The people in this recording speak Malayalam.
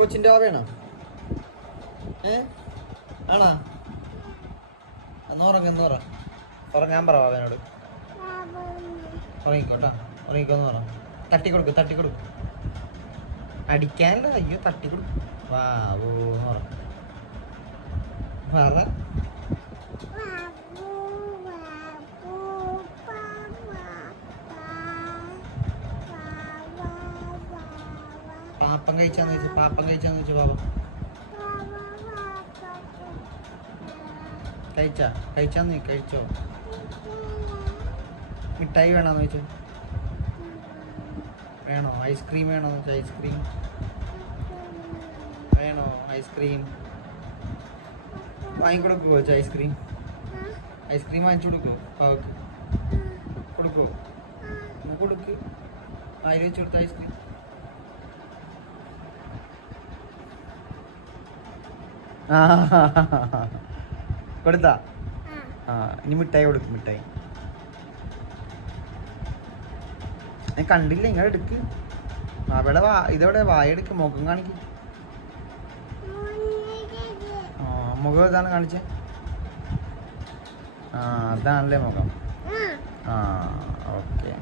കൊച്ചിൻ്റെ വേണോ? ആണോ? എന്നോറ ഞാൻ പറ അവനോട് ഉറങ്ങിക്കോട്ടാ, ഉറങ്ങിക്കോന്ന് പറ. തട്ടിക്കൊടുക്കും. അടിക്കാനല്ല, അയ്യോ തട്ടിക്കൊടുക്കും. വാവൂന്ന് പറ. പാപ്പം കഴിച്ചാന്ന് ചോദിച്ചു പാപ്പം. കഴിച്ചോ? മിഠായി വേണോന്ന് ചോദിച്ചു. വേണോ? ഐസ്ക്രീം വേണോന്ന് വെച്ചാൽ ഐസ്ക്രീം വേണോ? വാങ്ങിക്കൊടുക്കുമോ വെച്ചാൽ ഐസ്ക്രീം വാങ്ങിച്ചു കൊടുക്കുമോ? പാവക്ക് കൊടുക്കുമോ? കൊടുക്ക്. 1000 വെച്ച് കൊടുത്ത ഐസ്ക്രീം. കൊടുത്താ? ഇനി മിഠായി കൊടുക്കും. ഞാൻ കണ്ടില്ല, ഇങ്ങനെ എടുക്ക്. അവിടെ ഇതെവിടെ വായ എടുക്ക്, മുഖം കാണിക്ക്. മുഖം ഇതാണ് കാണിച്ചേ. അതാണല്ലേ മുഖം. ഓക്കെ.